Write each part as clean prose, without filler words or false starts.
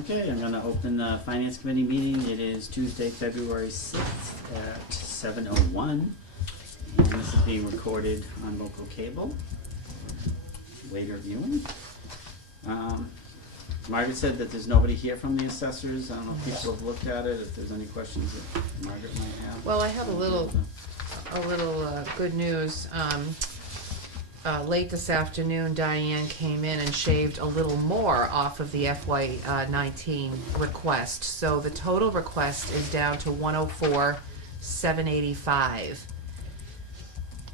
Okay, I'm gonna open the Finance Committee meeting. It is Tuesday, February 6th at 7:01. And this is being recorded on local cable. Later viewing. Margaret said that there's nobody here from the assessors. I don't know if people have looked at it, if there's any questions that Margaret might have. Well, I have a little good news. Late this afternoon, Diane came in and shaved a little more off of the FY19 request. So the total request is down to $104,785,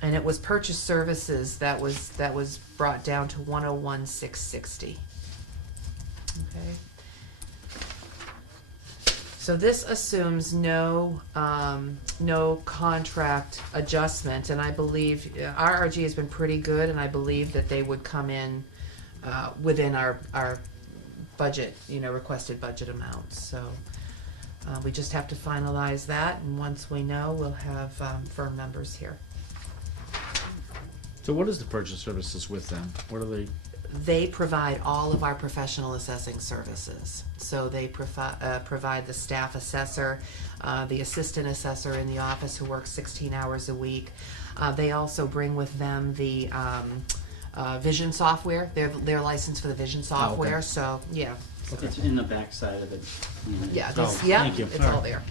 and it was purchase services that was brought down to $101,660. Okay. So this assumes no contract adjustment, and I believe RRG has been pretty good, and I believe that they would come in within our budget, requested budget amounts. So we just have to finalize that, and once we know, we'll have firm numbers here. So what is the purchase services with them? What are they? They provide all of our professional assessing services. So they provide the staff assessor, the assistant assessor in the office who works 16 hours a week. They also bring with them the vision software. They're licensed for the vision software. Okay. So yeah. Okay. It's in the back side of it. Yeah. Thank you. It's all there.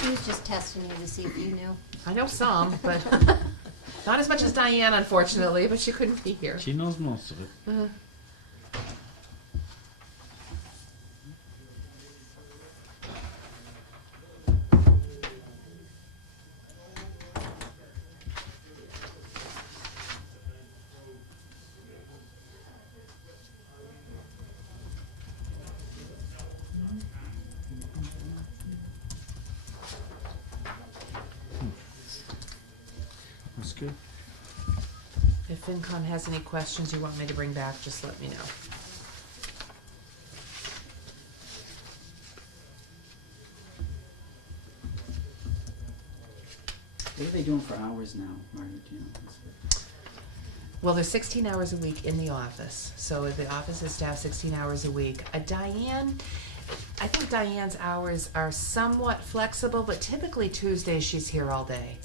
He was just testing you to see if you knew. I know some, but not as much as Diane, unfortunately, but she couldn't be here. She knows most of it. That's good. If FinCom has any questions you want me to bring back, just let me know. What are they doing for hours now, Margaret? Do you know? Well, there's 16 hours a week in the office. So the office is staffed 16 hours a week. Diane, I think Diane's hours are somewhat flexible, but typically Tuesdays she's here all day.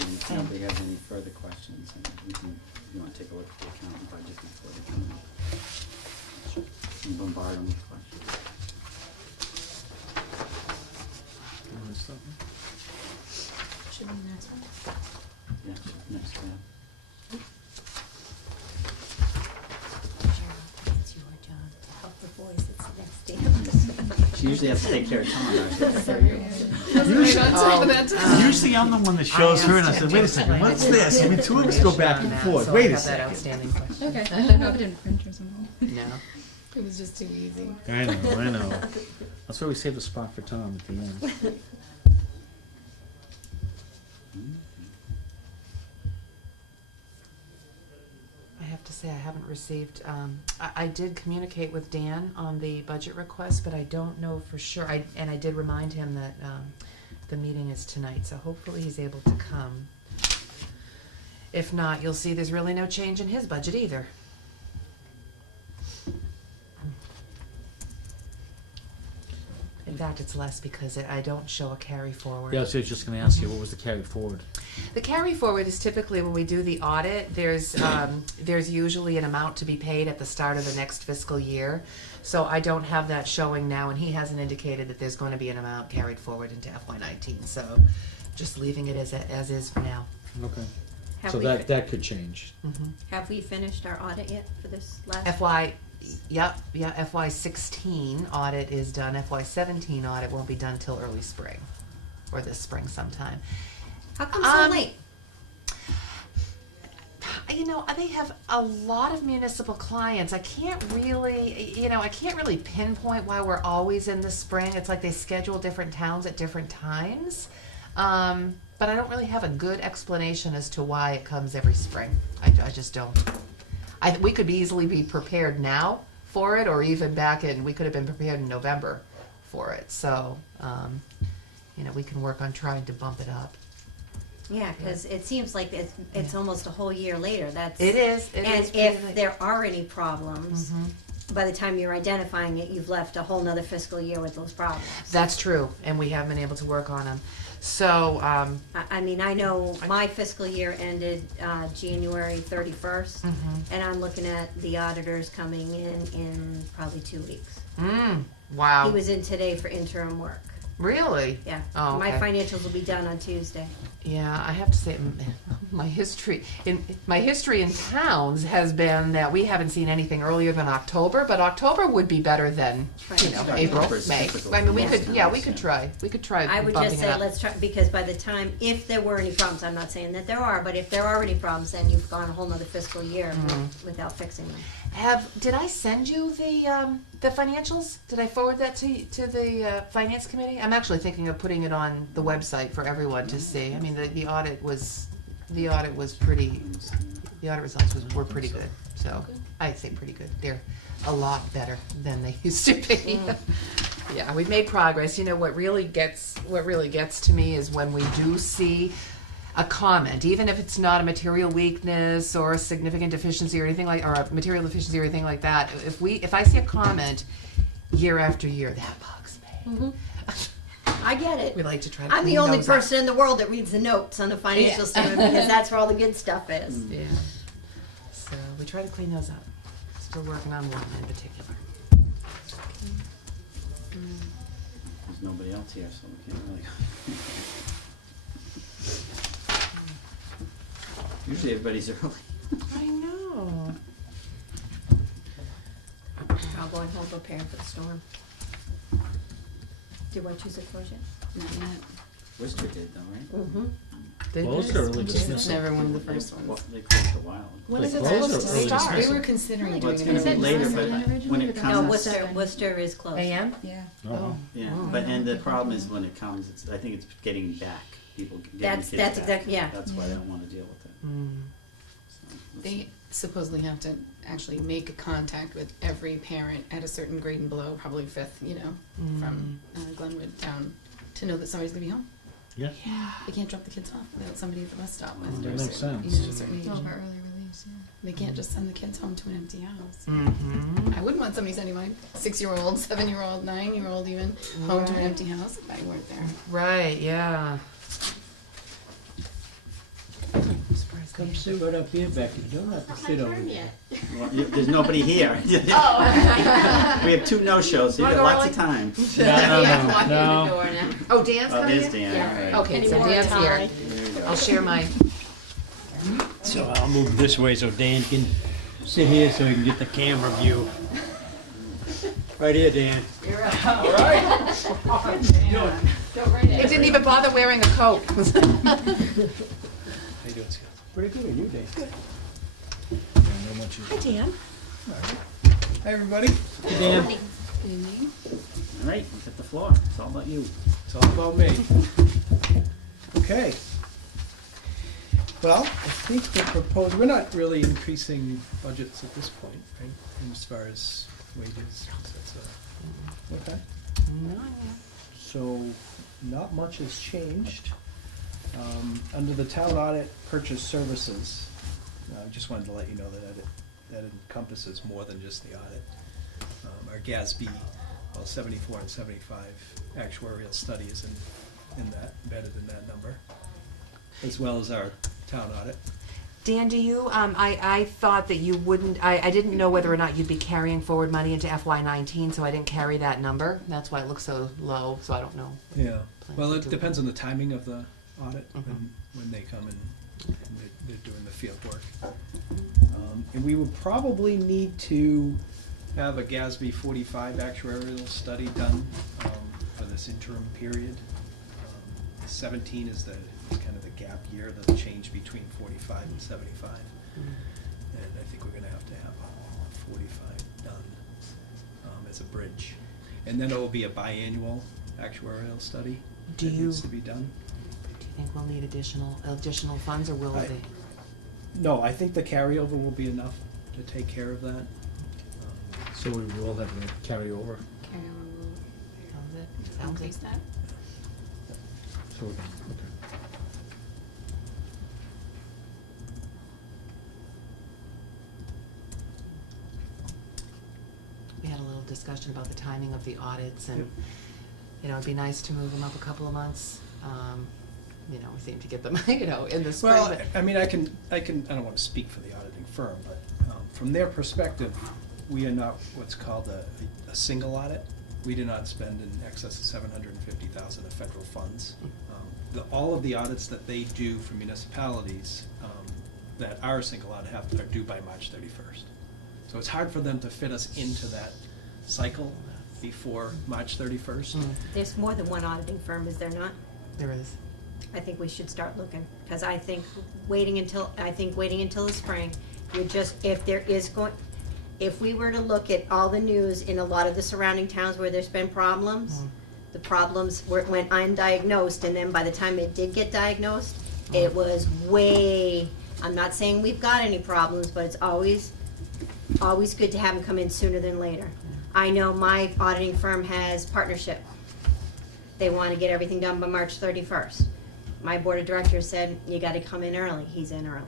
And if nobody has any further questions, you want to take a look at the account and budget before they come in. And bombard them with questions. Should be the next one. Yeah, next tab. It's your job to help the boys. It's the next day. She usually has to take care of Tom. Usually I'm the one that shows her, and I said, wait a second, what's this? I mean, two of us go back and forth. So Wait I a have that second. outstanding question. Okay. I didn't know if it didn't print or something. No. It was just too easy. I know. That's why we saved a spot for Tom at the end. I have to say I haven't received, I did communicate with Dan on the budget request, but I don't know for sure. And I did remind him that the meeting is tonight, so hopefully he's able to come. If not, you'll see there's really no change in his budget either. In fact, it's less because I don't show a carry forward. Yeah, so I was just going to ask you, what was the carry forward? The carry forward is typically when we do the audit, there's usually an amount to be paid at the start of the next fiscal year. So I don't have that showing now, and he hasn't indicated that there's going to be an amount carried forward into FY19. So just leaving it as is for now. Okay. Have So we that could change. Have we finished our audit yet for this last? FY16 audit is done. FY17 audit won't be done till early spring, or this spring sometime. How come so late? They have a lot of municipal clients. I can't really pinpoint why we're always in the spring. It's like they schedule different towns at different times. But I don't really have a good explanation as to why it comes every spring. I just don't. We could easily be prepared now for it, or even we could have been prepared in November for it. So, we can work on trying to bump it up. Yeah, because it seems like it's almost a whole year later. It is. And pretty if late. there are any problems, by the time you're identifying it, you've left a whole nother fiscal year with those problems. That's true, and we haven't been able to work on them. So, I mean, I know my fiscal year ended January 31st, and I'm looking at the auditors coming in probably 2 weeks. wow. He was in today for interim work. Really? Yeah. Oh, My okay. financials will be done on Tuesday. Yeah, I have to say, my history in towns has been that we haven't seen anything earlier than October, but October would be better than Right. Yeah, April, October's May. typical I mean, we for could, most yeah, we towns, could yeah. try. We could try. I would bumping just it say up. let's try, because by the time, if there were any problems, I'm not saying that there are, but if there are any problems, then you've gone a whole nother fiscal year without fixing them. Did I send you the financials? Did I forward that to the finance committee? I'm actually thinking of putting it on the website for everyone to see. I mean, the audit was pretty. The audit results were pretty good. So I'd say pretty good. They're a lot better than they used to be. Yeah, we've made progress. What really gets to me is when we do see a comment, even if it's not a material weakness or a significant deficiency or anything or a material deficiency or anything like that. If I see a comment year after year, that bugs me. I get it. We like to try to I'm the clean only those up. person in the world that reads the notes on the financial statement because that's where all the good stuff is. Yeah. So we try to clean those up. Still working on one in particular. There's nobody else here, so we can't really. Usually everybody's early. I know. I'll go home prepared for the storm. Do I choose a close yet? Not yet. Worcester did though, right? Mm-hmm. Closed or early It's dismissal? never one of the first Well, ones. they closed a while. When is Like it closed or supposed to early start? dismissal? We were considering Well, doing it's it. gonna be at later, 9. but when it No, comes, Worcester is closed. AM? Yeah. Oh. yeah, Oh, but yeah. and the problem is when it comes, I think it's getting back, people getting That's kids back. exactly, yeah. That's why they don't wanna deal with it. So, let's They see. supposedly have to actually make a contact with every parent at a certain grade and below, probably fifth, from Glenwood down, to know that somebody's gonna be home. Yeah. They can't drop the kids off without somebody at the bus stop That after a makes certain, sense. a certain age. Oh, for early release, yeah. They can't just send the kids home to an empty house. Mm-hmm. I wouldn't want somebody sending my 6-year-old, 7-year-old, 9-year-old even home to an empty house if I weren't there. Right, yeah. Come sit right up here, Becky. You don't have to sit over there. Well, there's nobody here. We have 2 no-shows, so you got lots of time. No. Oh, Dan's Oh, coming there's in? Dan, all right. Okay, so Dan's here. There you go. I'll share my. So I'll move this way so Dan can sit here so he can get the camera view. Right here, Dan. He didn't even bother wearing a coat. How you doing, Scott? Pretty good, you, Dan? Hi, Dan. Hi, everybody. Hey, Dan. All right, you got the floor, it's all about you. It's all about me. Okay. Well, I think we're not really increasing budgets at this point, right? As far as wages. Okay. So, not much has changed. Under the town audit purchase services, I just wanted to let you know that encompasses more than just the audit. Our GASB, 74 and 75 actuarial studies in that, embedded in that number, as well as our town audit. Dan, do you, I thought that you wouldn't, I didn't know whether or not you'd be carrying forward money into FY19, so I didn't carry that number. That's why it looks so low, so I don't know. Yeah, well, to it do depends on the timing of the audit, Mhm. when they come and they're doing the field work. And we would probably need to have a GASB 45 actuarial study done for this interim period. 17 is kind of the gap year, the change between 45 and 75. And I think we're gonna have to have 45 done as a bridge. And then it will be a biannual actuarial study Do that you- needs to be done. Do you think we'll need additional funds, or will I- they? No, I think the carryover will be enough to take care of that. So we will have to carry over. Carry on, Sounds it? we'll Sounds increase it. that. Okay. We had a little discussion about the timing of the audits, and, you know, it'd be nice to move them up a couple of months. You know, we seem to get them, you know, in the spring, Well, but. I mean, I don't want to speak for the auditing firm, but from their perspective, we are not what's called a single audit. We do not spend in excess of $750,000 of federal funds. All of the audits that they do for municipalities that are a single audit are due by March 31st. So it's hard for them to fit us into that cycle before March 31st. There's more than one auditing firm, is there not? There is. I think we should start looking, because I think waiting until the spring, if we were to look at all the news in a lot of the surrounding towns where there's been problems, the problems went undiagnosed, and then by the time it did get diagnosed, it was I'm not saying we've got any problems, but it's always good to have them come in sooner than later. I know my auditing firm has partnership. They want to get everything done by March 31st. My board of directors said, you gotta come in early. He's in early.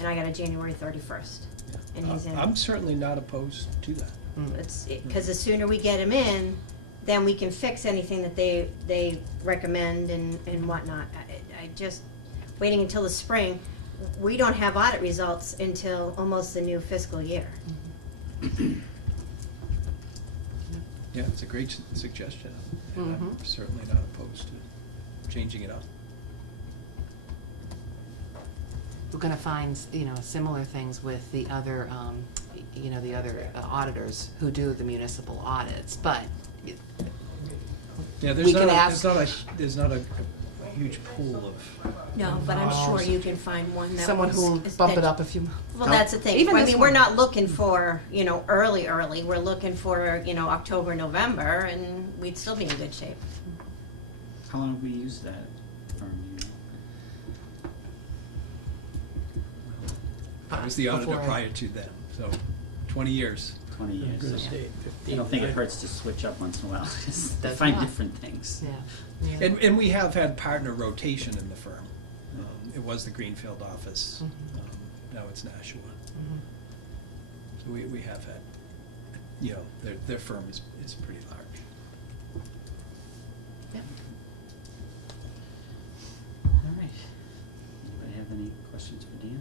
And I got a January 31st, and he's in. I'm certainly not opposed to that. Because the sooner we get him in, then we can fix anything that they recommend and whatnot. I just, waiting until the spring, we don't have audit results until almost the new fiscal year. Yeah, it's a great suggestion. And I'm certainly not opposed to changing it up. We're gonna find, you know, similar things with the other, you know, the other auditors who do the municipal audits, but Yeah, we can ask. there's not a huge pool of. No, but I'm sure you can find one that someone who will bump it up a few. Well, that's the thing. Even I this mean, we're one. not looking for, you know, early. We're looking for, you know, October, November, and we'd still be in good shape. How long have we used that firm? You know? I was the auditor Before I- prior to them, so 20 years. 20 years. Good. So I don't think it hurts to switch up once in a while. Just to Does find not. different things. Yeah. And we have had partner rotation in the firm. It was the Greenfield office. Now it's Nashua. So we have had, you know, their firm is pretty large. Yep. All right. Anybody have any questions for Dan?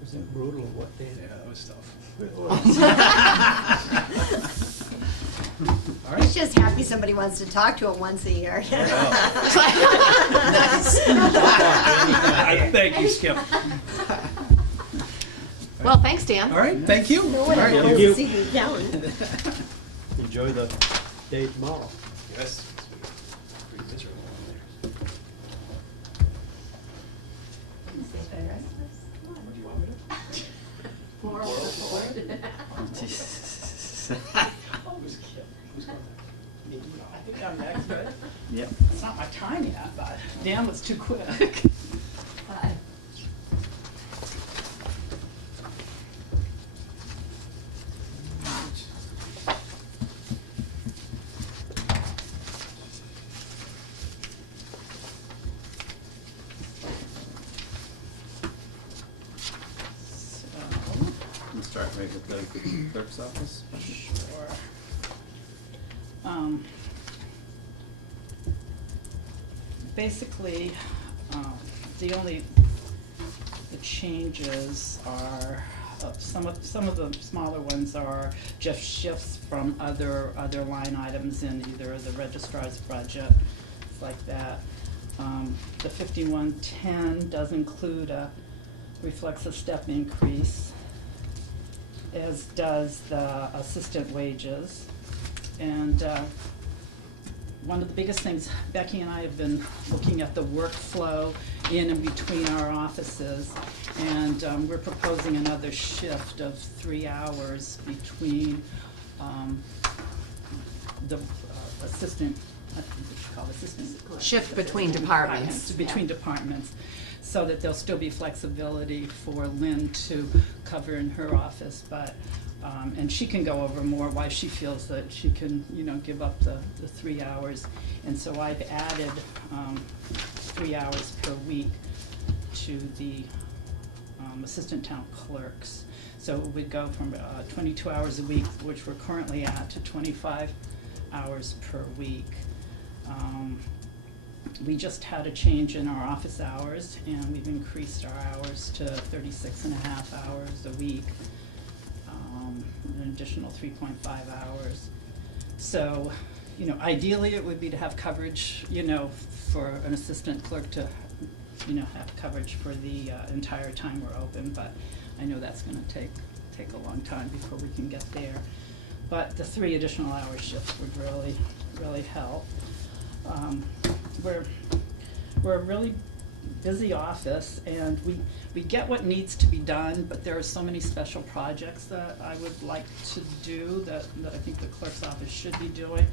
Was that brutal or what, Dan? Yeah, that was tough. All He's right. just happy somebody wants to talk to him once a year. Thank you, Skip. Well, thanks, Dan. All right, thank you. No All one right. ever wants to see you yelling. Enjoy the day tomorrow. Yes. Pretty miserable in there. What do you want me Who's going? I think I'm next, right? Yep. It's not my time yet, but Dan was too quick. We'll start right with the clerk's office. Sure. Basically, the changes are, some of the smaller ones are just shifts from other line items in either the registrar's budget, like that. The 5110 does include reflects a step increase, as does the assistant wages. And one of the biggest things, Becky and I have been looking at the workflow in and between our offices, and we're proposing another shift of 3 hours between the assistant, what do you call it, assistant? Shift between departments. Between departments, so that there'll still be flexibility for Lynn to cover in her office, but And she can go over more why she feels that she can, give up the 3 hours. And so I've added 3 hours per week to the assistant town clerks. So it would go from 22 hours a week, which we're currently at, to 25 hours per week. We just had a change in our office hours, and we've increased our hours to 36.5 hours a week, an additional 3.5 hours. So, ideally it would be to have coverage, for an assistant clerk to, have coverage for the entire time we're open, but I know that's gonna take a long time before we can get there. But the 3 additional hour shifts would really, really help. We're a really busy office, and we get what needs to be done, but there are so many special projects that I would like to do that I think the clerk's office should be doing,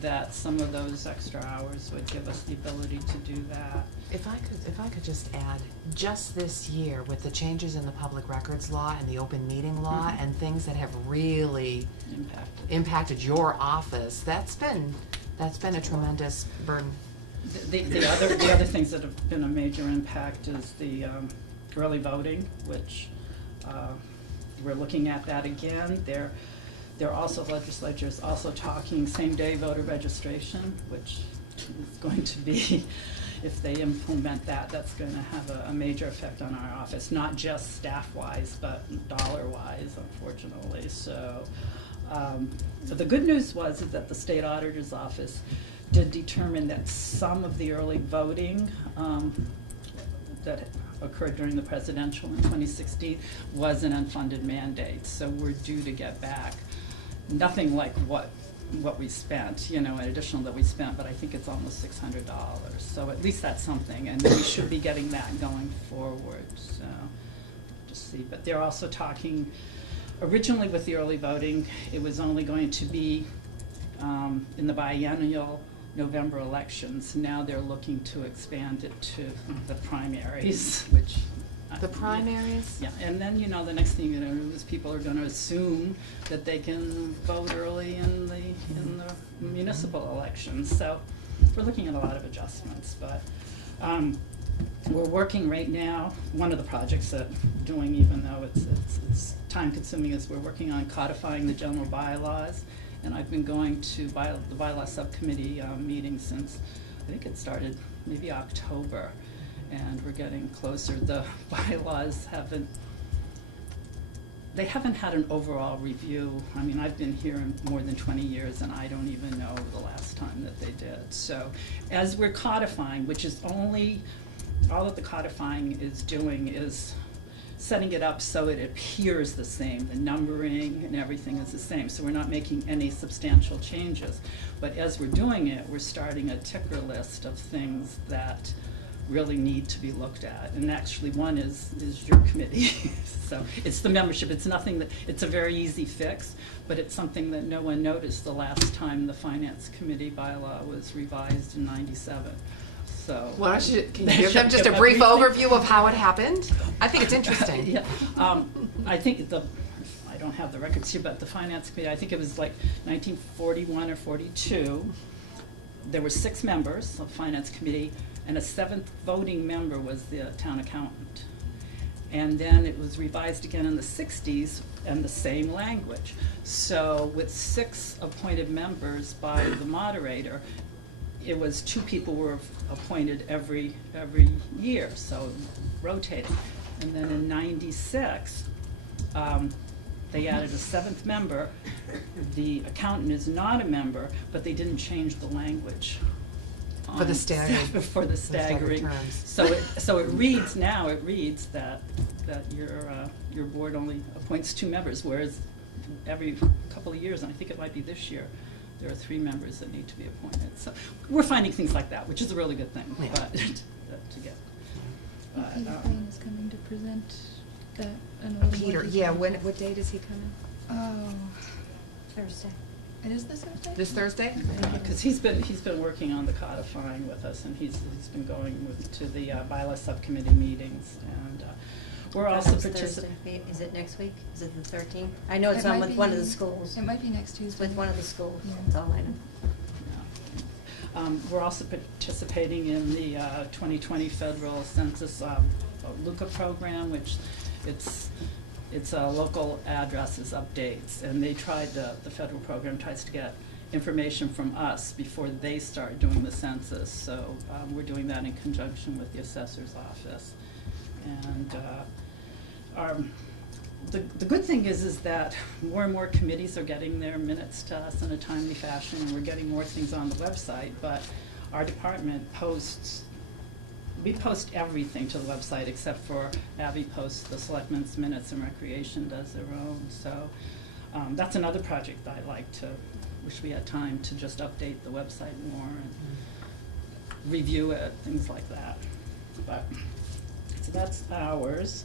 that some of those extra hours would give us the ability to do that. If I could just add, just this year with the changes in the public records law and the open meeting law and things that have really impacted your office, that's been a tremendous burden. The other things that have been a major impact is the early voting, which we're looking at that again. They're also, legislature's also talking same-day voter registration, which is going to be, if they implement that, that's going to have a major effect on our office, not just staff-wise, but dollar-wise, unfortunately. So the good news was that the state auditor's office did determine that some of the early voting that occurred during the presidential in 2016 was an unfunded mandate. So we're due to get back nothing like what we spent, an additional that we spent, but I think it's almost $600. So at least that's something, and we should be getting that going forward. So just see, but they're also talking. Originally with the early voting, it was only going to be in the biennial November elections. Now they're looking to expand it to the primaries, which... The primaries? Yeah, and then, the next thing you know is people are going to assume that they can vote early in the municipal elections. So we're looking at a lot of adjustments, but we're working right now. One of the projects that we're doing, even though it's time consuming, is we're working on codifying the general bylaws. And I've been going to the bylaw subcommittee meeting since, I think it started maybe October, and we're getting closer. The bylaws haven't had an overall review. I mean, I've been here more than 20 years, and I don't even know the last time that they did. So as we're codifying, which is only, all that the codifying is doing is setting it up so it appears the same. The numbering and everything is the same, so we're not making any substantial changes. But as we're doing it, we're starting a ticker list of things that really need to be looked at. And actually one is your committee. So it's the membership. It's nothing that, it's a very easy fix, but it's something that no one noticed the last time the Finance Committee bylaw was revised in '97. So Can you give them just a brief overview of how it happened? I think it's interesting. Yeah, I think I don't have the records here, but the Finance Committee, I think it was like 1941 or 42. There were 6 members of Finance Committee, and a 7th voting member was the town accountant. And then it was revised again in the 60s, and the same language. So with 6 appointed members by the moderator, it was 2 people were appointed every year, so rotating. And then in '96, they added a 7th member. The accountant is not a member, but they didn't change the language For the staggering. For the staggering. So it reads now. It reads that your board only appoints 2 members, whereas every couple of years, and I think it might be this year, there are 3 members that need to be appointed. So we're finding things like that, which is a really good thing. Yeah. But to get. Peter Payne is coming to present that. And all the Peter, more yeah, detail. what date is he coming? Oh, Thursday. it is this Thursday? This Thursday? Because he's been working on the codifying with us, and he's been going to the bylaw subcommittee meetings, and We're also Veterans participating. Thursday. Is it next week? Is it the 13th? I know it's It on might with one of be- the schools. It might be next Tuesday. With one of the schools, Yeah. that's all I know. We're also participating in the 2020 federal census LUCA program, which it's local addresses updates, and they tried the federal program tries to get information from us before they start doing the census. So we're doing that in conjunction with the assessor's office, and the good thing is that more and more committees are getting their minutes to us in a timely fashion, and we're getting more things on the website, but our department we post everything to the website except for Abby posts the selectmen's minutes and recreation does their own. So that's another project that I like to, wish we had time to just update the website more and review it, things like that. But, so that's ours.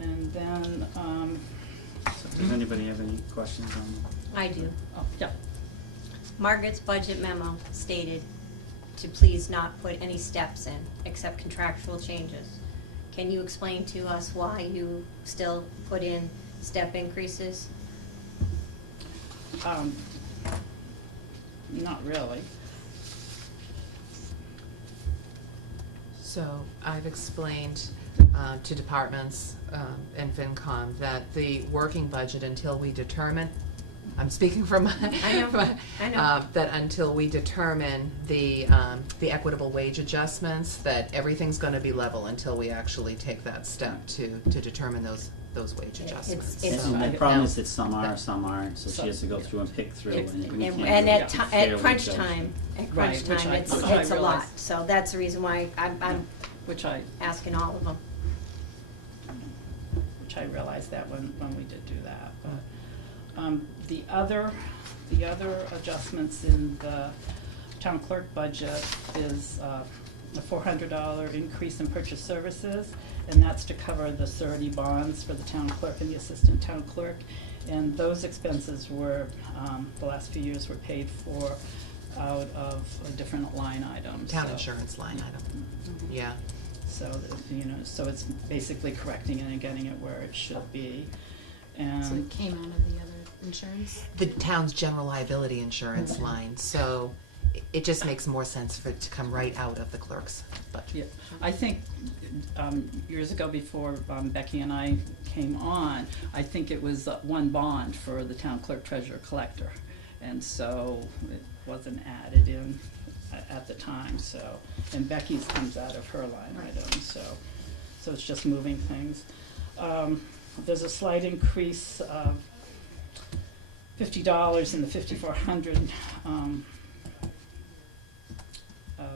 And then, So does anybody have any questions on? I do. oh, yeah. Margaret's budget memo stated to please not put any steps in except contractual changes. Can you explain to us why you still put in step increases? Not really. So I've explained to departments and FinCom that the working budget until we determine, I'm speaking from, I know. that until we determine the equitable wage adjustments, that everything's gonna be level until we actually take that step to determine those wage Yeah, adjustments. it's- And So- the problem is that some are, some aren't, so she has to go through and pick through, If- and we can't. And really at fairly crunch judge time, Right, which I- it's which I a lot. realize. So that's the reason why I'm Which I asking all of them. realized that when we did do that. But the other adjustments in the town clerk budget is a $400 increase in purchase services, and that's to cover the surety bonds for the town clerk and the assistant town clerk. And those expenses were, the last few years were paid for out of a different line items. Town so- insurance line item, yeah. So, so it's basically correcting it and getting it where it should be. So And it came out of the other insurance? The town's general liability insurance line, so it just makes more sense for it to come right out of the clerk's budget. yeah, I think years ago before Becky and I came on, I think it was one bond for the town clerk, treasurer, collector. And so it wasn't added in at the time, so, and Becky's comes out of her line item, so it's just moving things. There's a slight increase of $50 in the 5400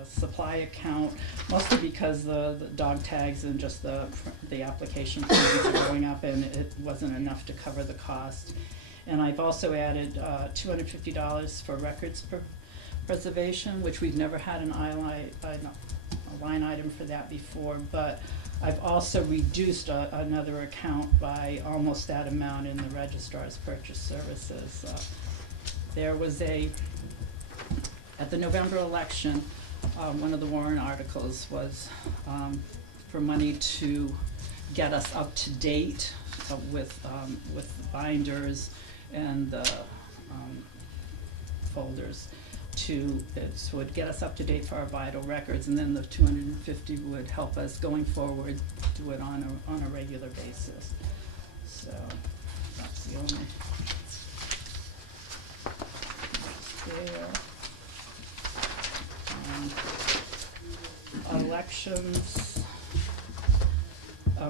supply account, mostly because the dog tags and just the application fees are going up, and it wasn't enough to cover the cost. And I've also added $250 for records preservation, which we've never had a line item for that before, but I've also reduced another account by almost that amount in the registrar's purchase services. There was at the November election, one of the warrant articles was for money to get us up to date with the binders and the folders so would get us up to date for our vital records, and then the 250 would help us going forward do it on a regular basis. So that's the only there. Elections.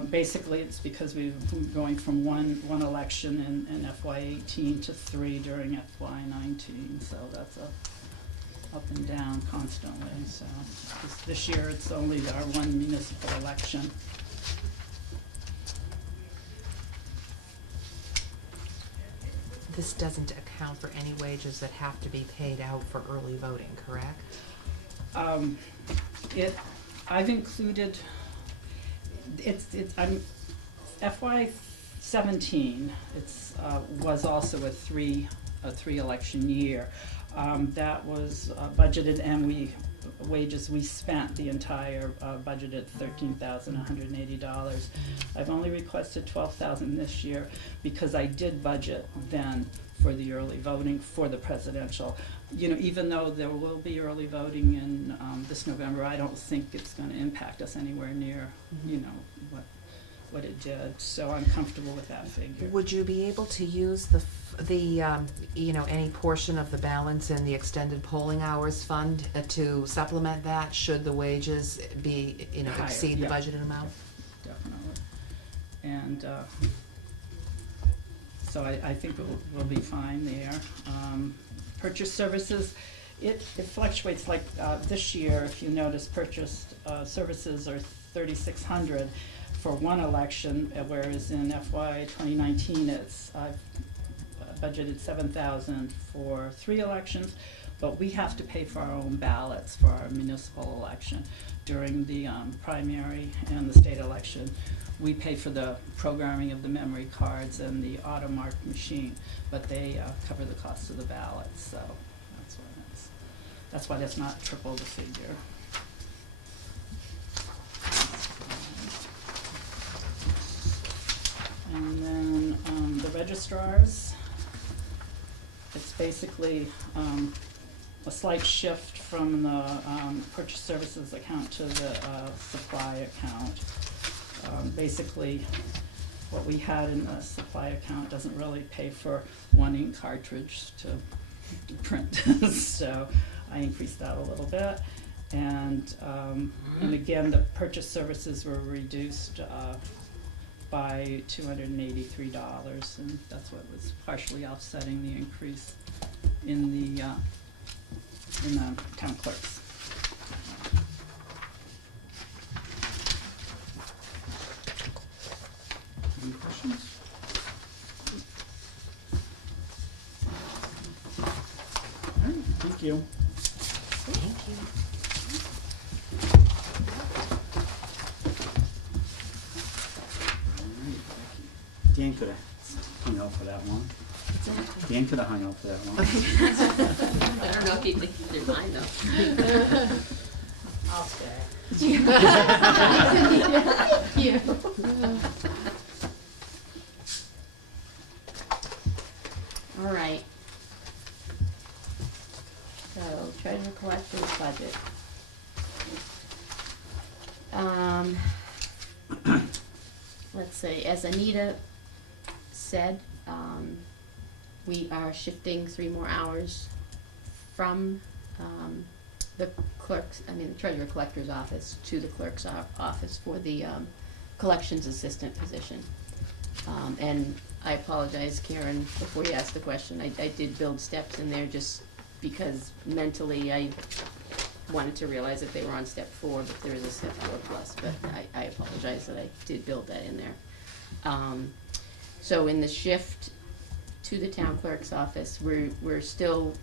Basically, it's because we're going from one election in FY18 to 3 during FY19, so that's up and down constantly. So this year it's only our one municipal election. This doesn't account for any wages that have to be paid out for early voting, correct? I've included, FY17, was also a three election year. That was budgeted, and wages we spent the entire budgeted $13,180. I've only requested $12,000 this year because I did budget then for the early voting for the presidential. You know, even though there will be early voting in this November, I don't think it's going to impact us anywhere near, you know, what it did. So I'm comfortable with that figure. Would you be able to use you know, any portion of the balance in the extended polling hours fund to supplement that should the wages be, you know, Higher, exceed the yeah. budgeted amount? Definitely. And so I think we'll be fine there. Purchase services, it fluctuates. Like this year, if you notice, purchased services are $3,600 for one election, whereas in FY 2019 it's budgeted $7,000 for 3 elections, but we have to pay for our own ballots for our municipal election. During the primary and the state election, we pay for the programming of the memory cards and the automark machine, but they cover the cost of the ballots, so that's why that's not triple the figure. And then the registrars, it's basically a slight shift from the purchase services account to the supply account. Basically, what we had in the supply account doesn't really pay for one ink cartridge to print, so I increased that a little bit. And again, the purchase services were reduced by $283, and that's what was partially offsetting the increase in the town clerks. Any questions? All right, thank you. Thank you. Dan could have hung out for that one. Dan could have hung out for that one. I don't know if he'd leave their mind though. I'll stay. All right. So, treasure collector's budget. Let's see, as Anita said, we are shifting 3 more hours from the treasurer collector's office to the clerk's office for the collections assistant position. And I apologize, Karen, before you asked the question, I did build steps in there just because mentally I wanted to realize that they were on step 4, but there is a step 4 plus, but I apologize that I did build that in there. So in the shift to the town clerk's office, we're still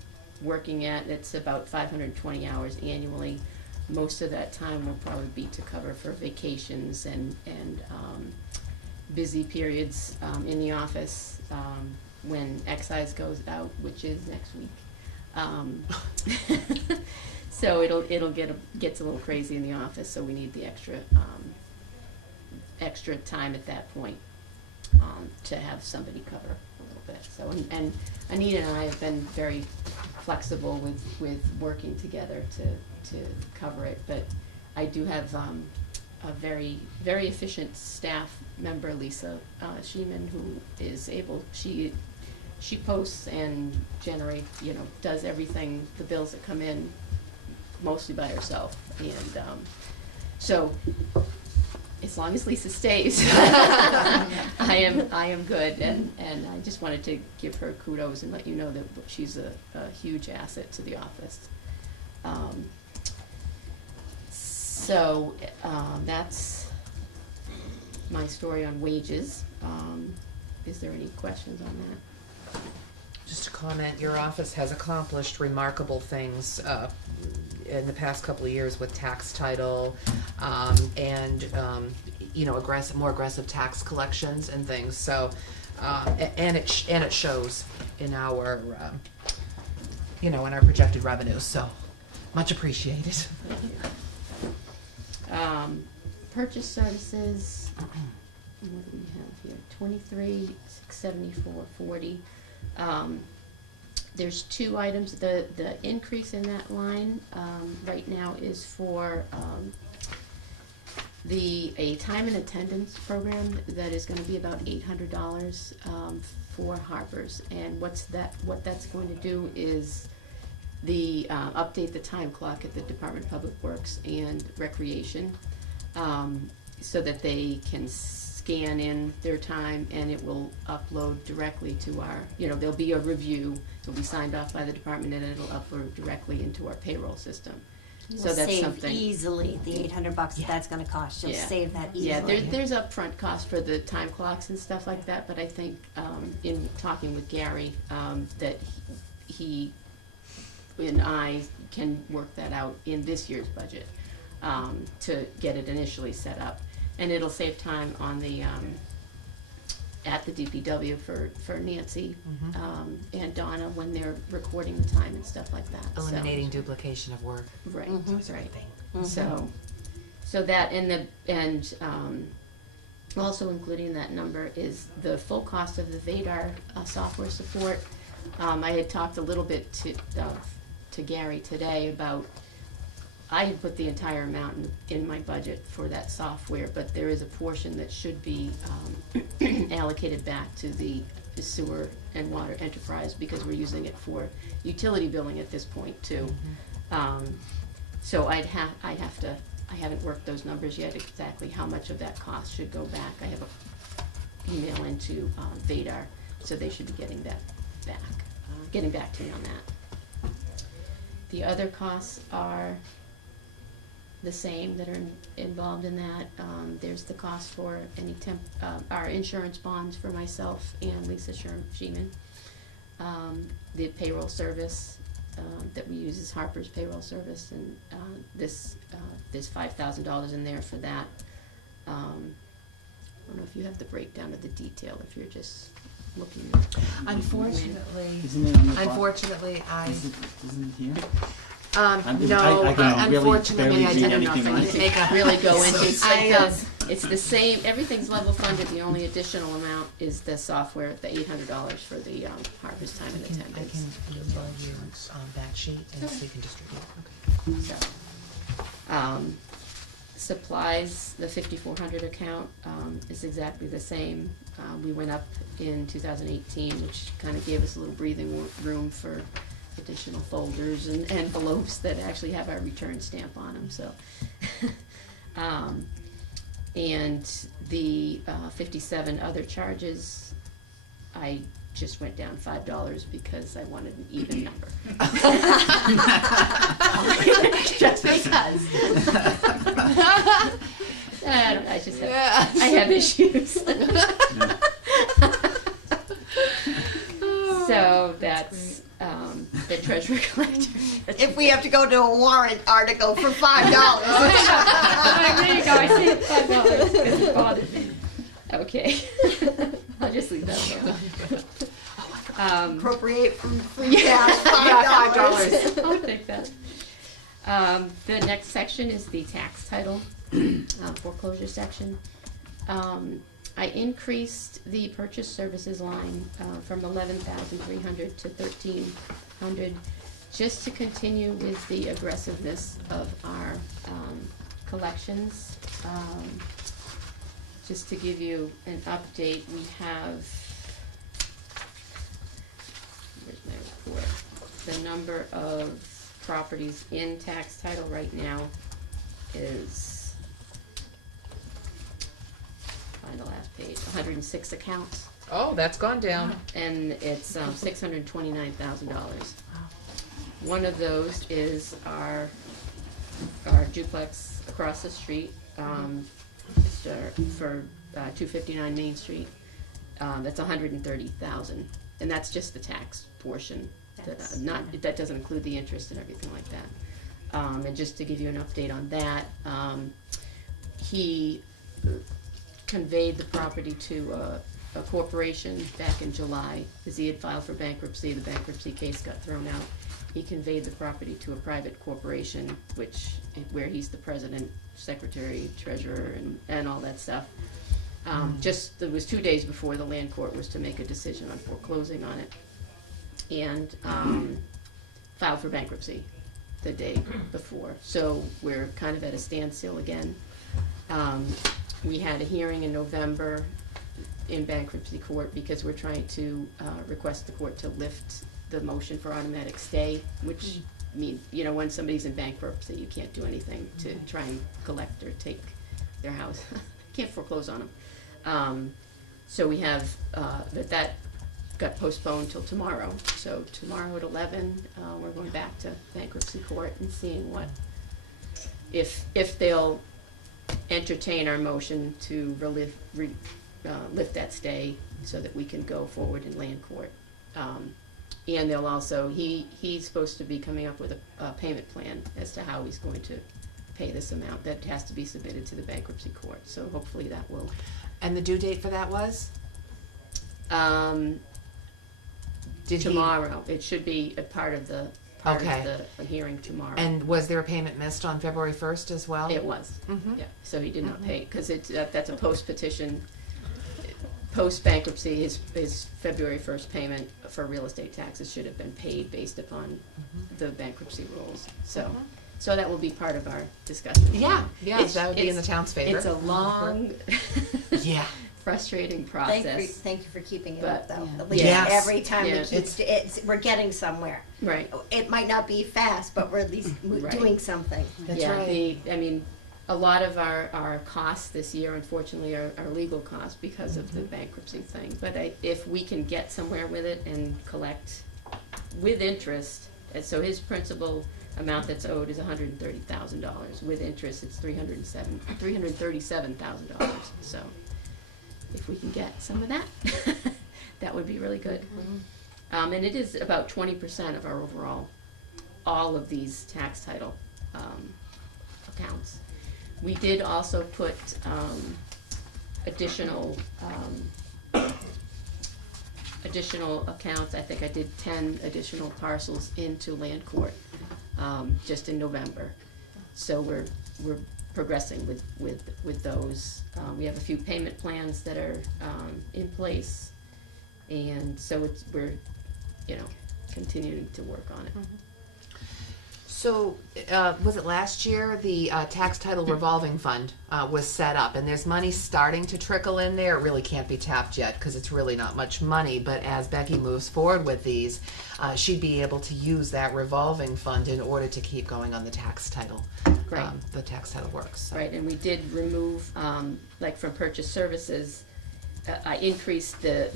working at, it's about 520 hours annually. Most of that time will probably be to cover for vacations and busy periods in the office when excise goes out, which is next week. So it'll gets a little crazy in the office, so we need the extra time at that point to have somebody cover a little bit. So and Anita and I have been very flexible with working together to cover it, but I do have a very efficient staff member, Lisa Sheeman, who is able, she posts and generates, does everything, the bills that come in, mostly by herself. And so as long as Lisa stays, I am good, and I just wanted to give her kudos and let you know that she's a huge asset to the office. So that's my story on wages. Is there any questions on that? Just a comment, your office has accomplished remarkable things in the past couple of years with tax title and more aggressive tax collections and things. So and it shows in our in our projected revenues, so much appreciated. Purchase services, what do we have here? 23,674.40. There's two items. The increase in that line right now is for a time and attendance program that is going to be about $800 for Harper's. And what that's going to do is update the time clock at the Department of Public Works and Recreation, so that they can scan in their time and it will upload directly to our, there'll be a review, it'll be signed off by the department, and it'll upload directly into our payroll system. So that's save something easily the $800 that's gonna cost. You'll save that easily. Yeah, there's upfront cost for the time clocks and stuff like that, but I think in talking with Gary, that he and I can work that out in this year's budget to get it initially set up. And it'll save time on the at the DPW for Nancy and Donna when they're recording the time and stuff like that. Eliminating duplication of work. Right, right. Mm-hmm. So that and also including in that number is the full cost of the Vadar software support. I had talked a little bit to Gary today about, I had put the entire amount in my budget for that software, but there is a portion that should be allocated back to the sewer and water enterprise because we're using it for utility billing at this point too. So I haven't worked those numbers yet exactly how much of that cost should go back. I have an email into Vadar, so they should be getting that back, getting back to me on that. The other costs are the same that are involved in that. There's the cost for any our insurance bonds for myself and Lisa Sheeman. The payroll service that we use is Harper's payroll service, and there's $5,000 in there for that. I don't know if you have the breakdown of the detail, if you're just looking at Unfortunately, Isn't it on the bottom? unfortunately, Isn't it here? no, I can really unfortunately, I barely read didn't anything on it. make a really go into. It's like I, it's the same. Everything's level funded. The only additional amount is the software, the $800 for the Harvest Time and I Attendance. can email you that sheet and so you can distribute. So, supplies, the 5,400 account is exactly the same. We went up in 2018, which kind of gave us a little breathing room for additional folders and envelopes that actually have our return stamp on them. So, and the 57 other charges, I just went down $5 because I wanted an even number. Just because. I just have, I have issues. So that's the treasurer collector. If we have to go to a warrant article for $5. There you go. I see it, $5. It bothered me. Okay. I'll just leave that alone. Appropriate from free cash, $5. I'll take that. The next section is the tax title foreclosure section. I increased the purchase services line from 11,300 to 1,300, just to continue with the aggressiveness of our collections. Just to give you an update, we have, where's my report? The number of properties in tax title right now is, find the last page, 106 accounts, Oh, that's gone down. and it's $629,000. One of those is our duplex across the street, for 259 Main Street. That's 130,000, and that's just the tax portion. That doesn't include the interest and everything like that. And just to give you an update on that, he conveyed the property to a corporation back in July because he had filed for bankruptcy. The bankruptcy case got thrown out, he conveyed the property to a private corporation, where he's the president, secretary, treasurer, and all that stuff. It was 2 days before the land court was to make a decision on foreclosing on it, and filed for bankruptcy the day before. So we're kind of at a standstill again. We had a hearing in November in bankruptcy court because we're trying to request the court to lift the motion for automatic stay, which means, when somebody's in bankruptcy, you can't do anything to try and collect or take their house. Can't foreclose on them. So we have, that got postponed till tomorrow. So tomorrow at 11, we're going back to bankruptcy court and seeing if they'll entertain our motion to lift that stay so that we can go forward in land court. And they'll also, he's supposed to be coming up with a payment plan as to how he's going to pay this amount that has to be submitted to the bankruptcy court. So hopefully that will. And the due date for that was? Tomorrow. It should be a part of the hearing tomorrow. And was there a payment missed on February 1st as well? It was. Mm-hmm. Yeah. So he did not pay because that's a post petition. Post bankruptcy, his February 1st payment for real estate taxes should have been paid based upon the bankruptcy rules. So that will be part of our discussion. Yeah, that would be in the town's favor. It's a long, frustrating process. Thank you for keeping it But, up, though. yeah. At least Yes. every time Yeah. we're getting somewhere. Right. It might not be fast, but we're at least Right. doing something. That's Yeah, right. a lot of our costs this year, unfortunately, are legal costs because of the bankruptcy thing. But if we can get somewhere with it and collect with interest, and so his principal amount that's owed is $130,000. With interest, it's $337,000. So if we can get some of that, that would be really good. And it is about 20% of our overall, all of these tax title accounts. We did also put additional accounts. I think I did 10 additional parcels into land court just in November. So we're progressing with those. We have a few payment plans that are in place, and so we're continuing to work on it. So, was it last year the tax title revolving fund was set up, and there's money starting to trickle in there? It really can't be tapped yet because it's really not much money, but as Becky moves forward with these, she'd be able to use that revolving fund in order to keep going on the tax title. Right. The tax title works. So. Right, and we did remove, like from purchase services, I increased the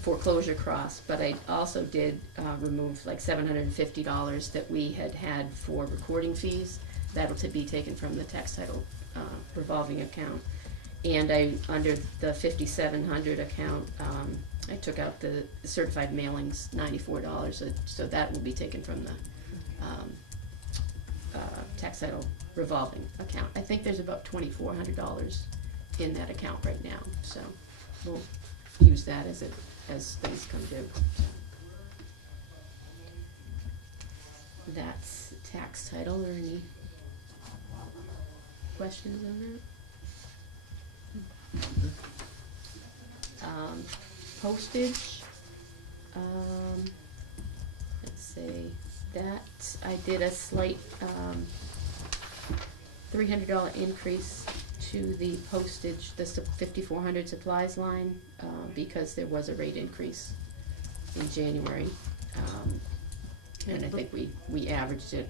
foreclosure costs, but I also did remove like $750 that we had for recording fees. That'll to be taken from the tax title revolving account. And under the 5,700 account, I took out the certified mailings, $94, so that will be taken from the tax title revolving account. I think there's about $2,400 in that account right now, so we'll use that as things come due. That's tax title. Or any questions on that? Postage. Let's see. That I did a slight $300 increase to the postage, the 5,400 supplies line, because there was a rate increase in January. And I think we averaged it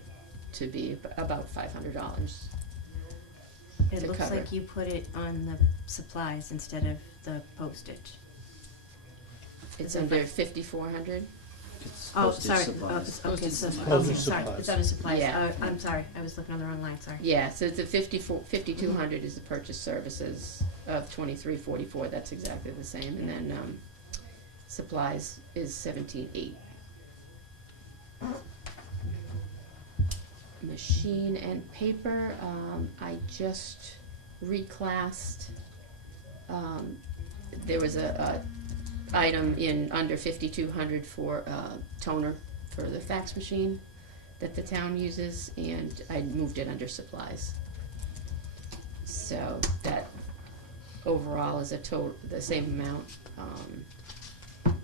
to be about $500. It to looks cover. like you put it on the supplies instead of the postage. It's Is it under like- 5,400. Oh, Postage sorry. supplies. Okay, so, Postage sorry, supplies. it's under supplies. Yeah. I'm sorry, I was looking on the wrong line, sorry. Yeah, so it's a 5,200 is the purchase services of 2344. That's exactly the same, and then supplies is 17,800. Machine and paper, I just reclassed. There was a item in under 5,200 for toner for the fax machine that the town uses, and I moved it under supplies. So that overall is a total, the same amount,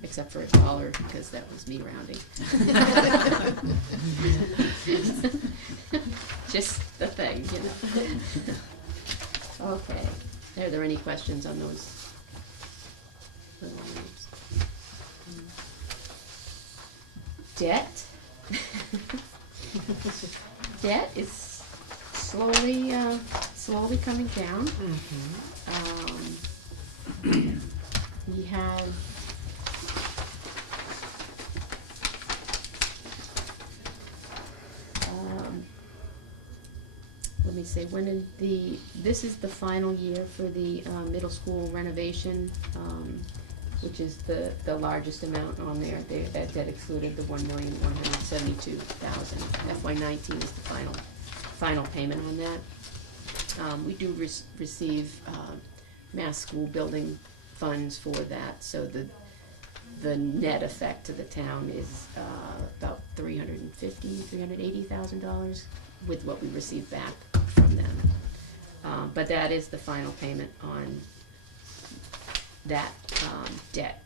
except for $1, because that was me rounding. Just the thing, you know. Okay, are there any questions on those little items? Debt. Debt is slowly coming down. We have let me say, this is the final year for the middle school renovation, which is the largest amount on there. That excluded the $1,172,000. FY19 is the final payment on that. We do receive Mass School Building funds for that, so the net effect to the town is about $380,000 with what we receive back from them. But that is the final payment on that debt.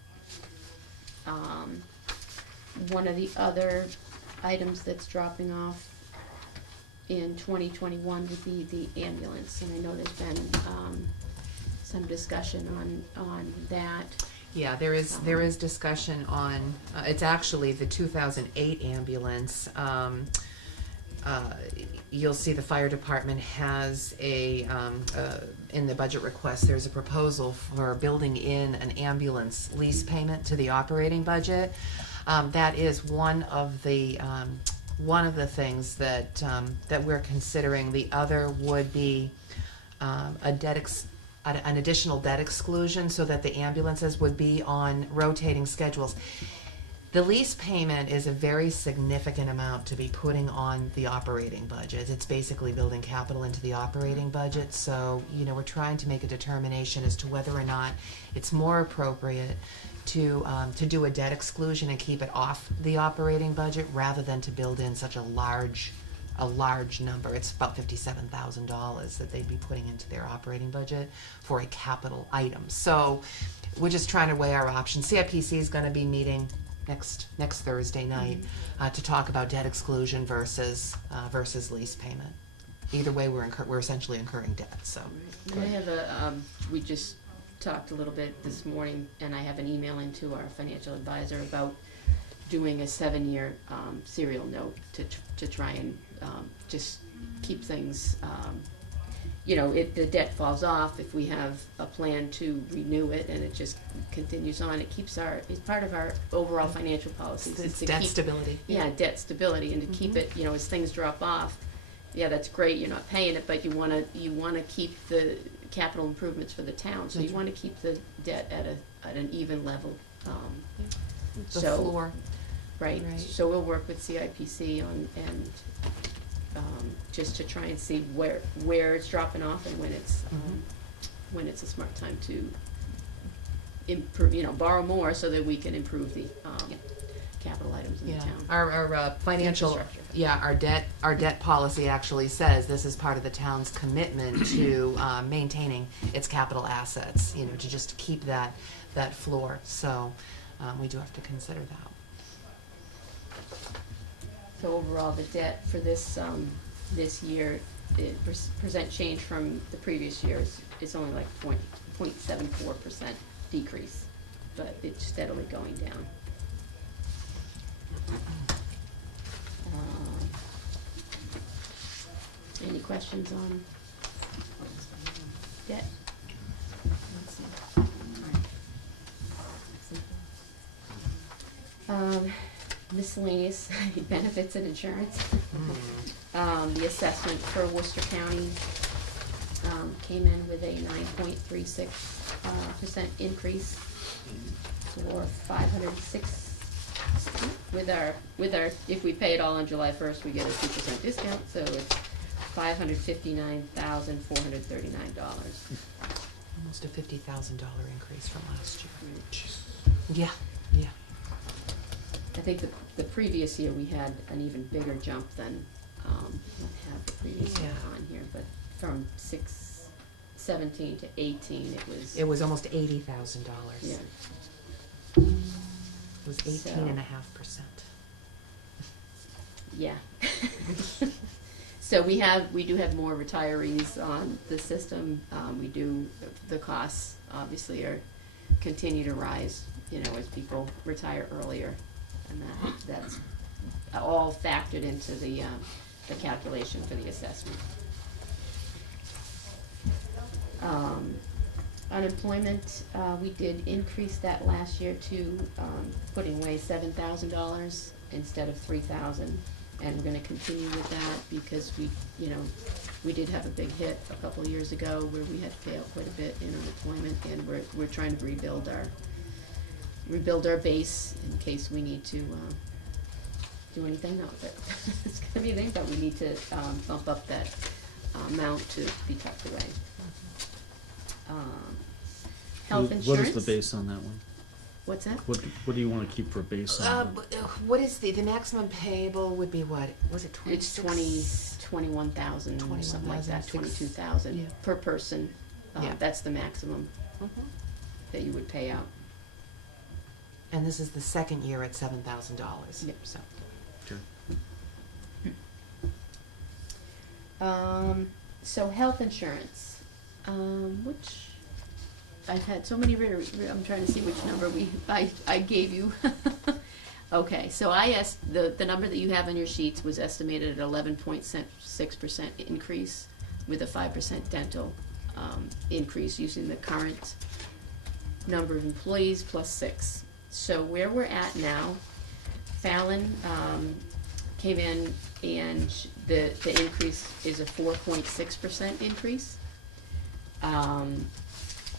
One of the other items that's dropping off in 2021 would be the ambulance, and I know there's been some discussion on that. Yeah, there is discussion on, it's actually the 2008 ambulance. You'll see the fire department has in the budget request, there's a proposal for building in an ambulance lease payment to the operating budget. That is one of the things that we're considering. The other would be an additional debt exclusion, so that the ambulances would be on rotating schedules. The lease payment is a very significant amount to be putting on the operating budget. It's basically building capital into the operating budget. So, we're trying to make a determination as to whether or not it's more appropriate to do a debt exclusion and keep it off the operating budget, rather than to build in such a large number. It's about $57,000 that they'd be putting into their operating budget for a capital item. So we're just trying to weigh our options. CIPC is going to be meeting next Thursday night to talk about debt exclusion versus lease payment. Either way, we're essentially incurring debt. So I have we just talked a little bit this morning, and I have an email into our financial advisor about doing a 7-year serial note to try and just keep things. If the debt falls off, if we have a plan to renew it and it just continues on, it's part of our overall financial policies. It's debt stability. Yeah, debt stability, and to keep it, as things drop off, yeah, that's great, you're not paying it, but you wanna keep the capital improvements for the town, so you wanna keep the debt at an even level. The floor. Right, so we'll work with CIPC on, and just to try and see where it's dropping off, and when it's a smart time to improve, borrow more so that we can improve the capital items in the town. Our financial, our debt policy actually says this is part of the town's commitment to maintaining its capital assets, to just keep that floor. So we do have to consider that. So overall, the debt for this year, percent change from the previous year is only like 0.74% decrease, but it's steadily going down. Any questions on debt? Miscellaneous benefits and insurance. The assessment for Worcester County came in with a 9.36% increase for 506. With our, if we pay it all on July 1st, we get a 2% discount, so it's $559,439. Almost a $50,000 increase from last year. Right. Yeah. I think the previous year we had an even bigger jump than, I have the previous year Yeah. on here, but from 17 to 18, It was almost $80,000. yeah. It was 18.5%. Yeah. So we do have more retirees on the system. The costs obviously continue to rise, as people retire earlier. And that's all factored into the calculation for the assessment. Unemployment, we did increase that last year to putting away $7,000 instead of $3,000, and we're going to continue with that because we did have a big hit a couple of years ago where we had failed quite a bit in unemployment, and we're trying to rebuild our base in case we need to do anything. Not that it's going to be a thing, but we need to bump up that amount to be tucked away. Health insurance. What is the base on that one? What's that? What do you want to keep for base on that? What is the maximum payable would be what? Was it 26? It's 21,000, something like that, 21,000, 22,000 yeah. per person. Yeah. That's the maximum that you would pay out. And this is the second year at $7,000. Yep. So. Sure. So health insurance, which I've had so many. I'm trying to see which number I gave you. Okay, so the number that you have on your sheets was estimated at 11.6% increase with a 5% dental increase using the current number of employees plus 6. So where we're at now, Fallon came in and the increase is a 4.6% increase,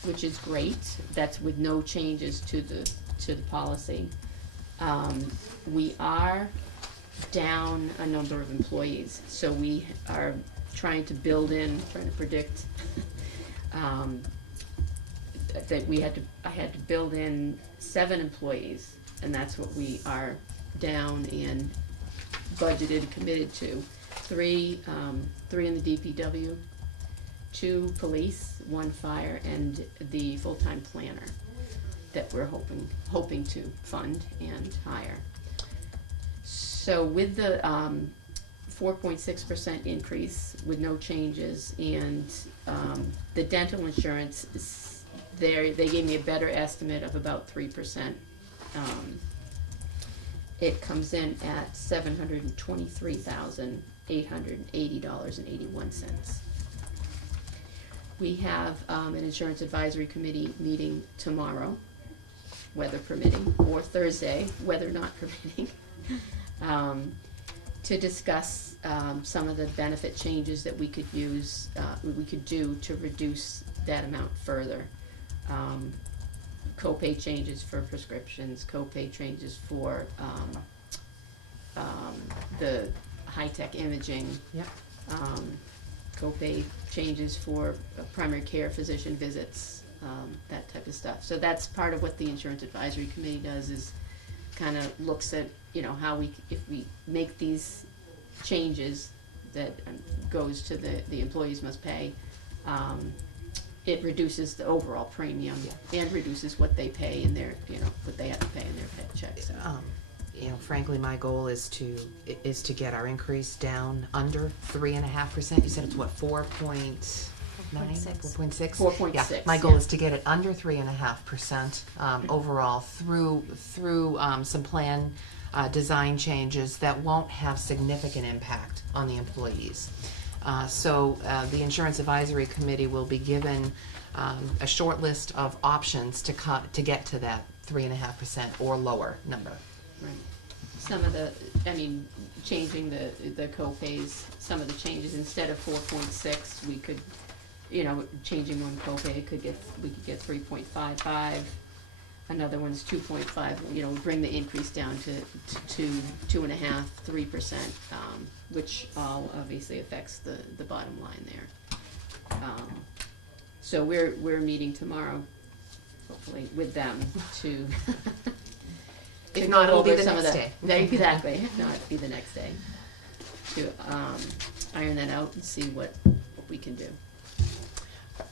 which is great. That's with no changes to the policy. We are down a number of employees, so we are trying to predict that I had to build in 7 employees, and that's what we are down and budgeted and committed to. 3 in the DPW, 2 police, 1 fire, and the full-time planner that we're hoping to fund and hire. So with the 4.6% increase with no changes, and the dental insurance, they gave me a better estimate of about 3%. It comes in at $723,880.81. We have an insurance advisory committee meeting tomorrow, weather permitting, or Thursday, weather not permitting, to discuss some of the benefit changes that we could do to reduce that amount further. Copay changes for prescriptions, copay changes for the high-tech imaging. Yep. Copay changes for primary care physician visits, that type of stuff. So that's part of what the insurance advisory committee does, is kind of looks at how if we make these changes that goes to the employees must pay, it reduces the overall premium and reduces what they pay in their what they have to pay in their paychecks. Frankly, my goal is to get our increase down under 3.5%. You said it's what, 4.9? 4.6. 4.6. Yeah, my goal is to get it under 3.5% overall through some plan design changes that won't have significant impact on the employees. So the Insurance Advisory Committee will be given a short list of options to get to that 3.5% or lower number. Right. Some of changing the co-pays, some of the changes, instead of 4.6, we could, changing one co-pay, we could get 3.55. Another one's 2.5. Bring the increase down to 2.5%, 3%, which all obviously affects the bottom line there. So we're meeting tomorrow, hopefully with them to If to not, go it'll be over the some of next the. day. Exactly, if not, it'll be the next day. To iron that out and see what we can do.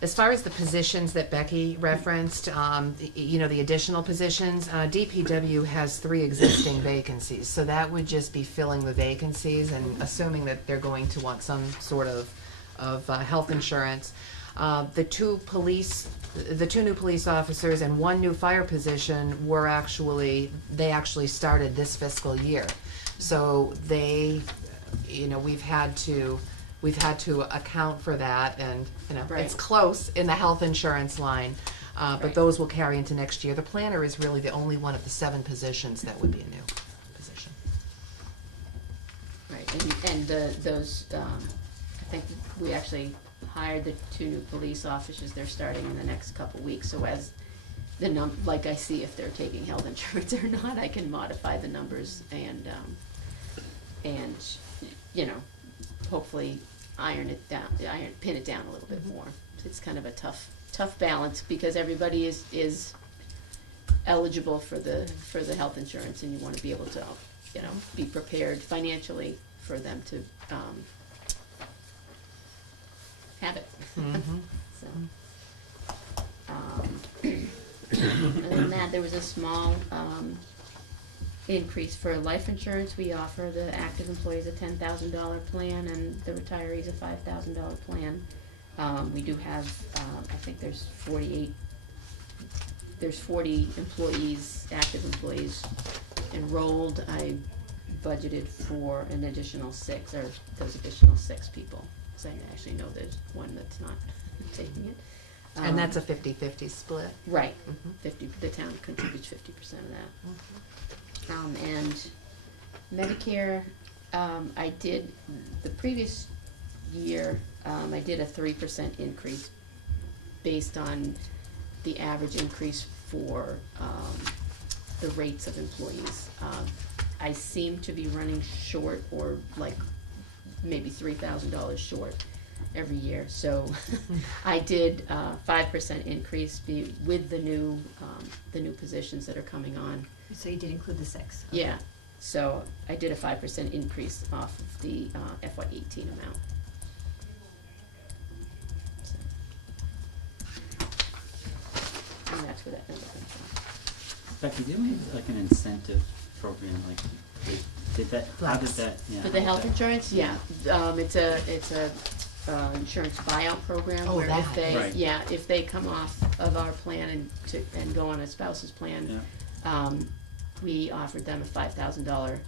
As far as the positions that Becky referenced, the additional positions, DPW has 3 existing vacancies, so that would just be filling the vacancies and assuming that they're going to want some sort of health insurance. The 2 new police officers and 1 new fire position they actually started this fiscal year. So we've had to account for that, and Right. it's close in the health insurance line, but Right. those will carry into next year. The planner is really the only one of the 7 positions that would be a new position. Right, and those, I think we actually hired the 2 new police officers. They're starting in the next couple weeks, so as like I see if they're taking health insurance or not, I can modify the numbers and hopefully pin it down a little bit more. It's kind of a tough balance because everybody is eligible for the health insurance, and you want to be able to, be prepared financially for them to have it. So, other than that, there was a small increase for life insurance. We offer the active employees a $10,000 plan and the retirees a $5,000 plan. We do have, I think there's 40 employees, active employees enrolled. I budgeted for an additional 6, or those additional 6 people. So I actually know there's one that's not taking it. And that's a 50-50 split. Right. Mhm. The town contributes 50% of that. And Medicare, I did, the previous year, I did a 3% increase based on the average increase for the rates of employees. I seem to be running short, or like maybe $3,000 short every year. So I did 5% increase with the new positions that are coming on. So you did include the 6. Okay. Yeah, so I did a 5% increase off of the FY18 amount. So. And that's where that number comes from. Becky, didn't we have like an incentive program, like, did that, how did that, yeah. For the health insurance, yeah, it's a insurance buyout program Oh, where that. if they, Right. if they come off of our plan and go on a spouse's plan, we offered them a $5,000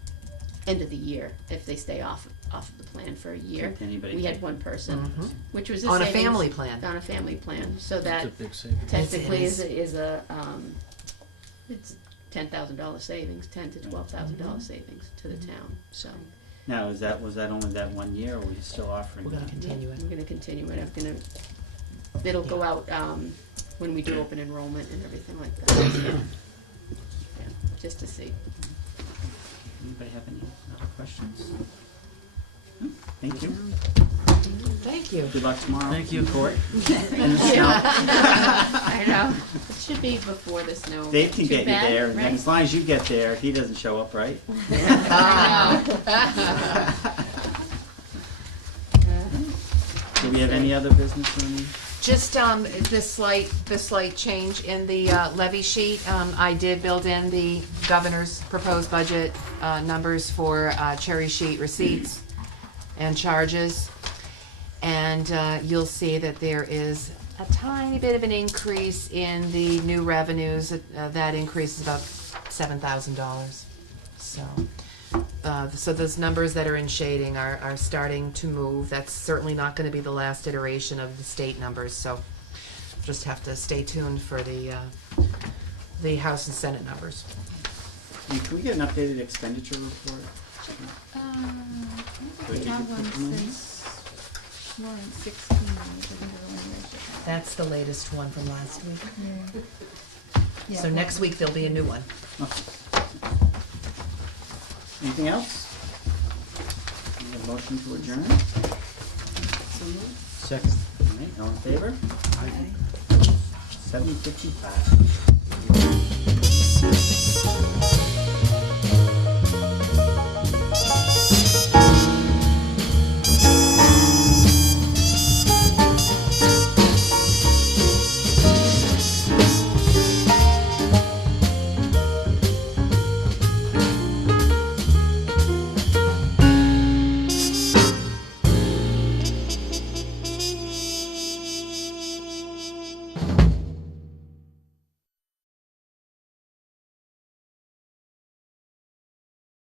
end of the year if they stay off of the plan for a year. Can anybody We had take- one person, Mhm. which was a On a savings- family plan. On a family plan, so It's a that big savings. technically Yes, is it a it's $10,000 savings, $10,000 to $12,000 savings to the town. So Now, was that only that 1 year, or were you still offering We're gonna that? continue it. we're gonna continue it. It'll go out when we do open enrollment and everything like that. Yeah, just to see. Anybody have any other questions? No? Thank you. Thank you. Good luck tomorrow. Thank you. in court. Thank you. I know. It should be before the snow. Dave can Too get you bad, there, and right? as long as you get there, he doesn't show up, right? I Do we have any other business or any? Just the slight change in the levy sheet. I did build in the governor's proposed budget numbers for cherry sheet receipts and charges. And you'll see that there is a tiny bit of an increase in the new revenues. That increase is about $7,000. So those numbers that are in shading are starting to move. That's certainly not going to be the last iteration of the state numbers. So just have to stay tuned for the House and Senate numbers. And can we get an updated expenditure report? We have one since warrant 16, which I think is the one you guys just had. That's the latest one from last week. Yeah. So next week there'll be a new one. Anything else? We have a motion to adjourn? Second. All right, all in favor? 7:55.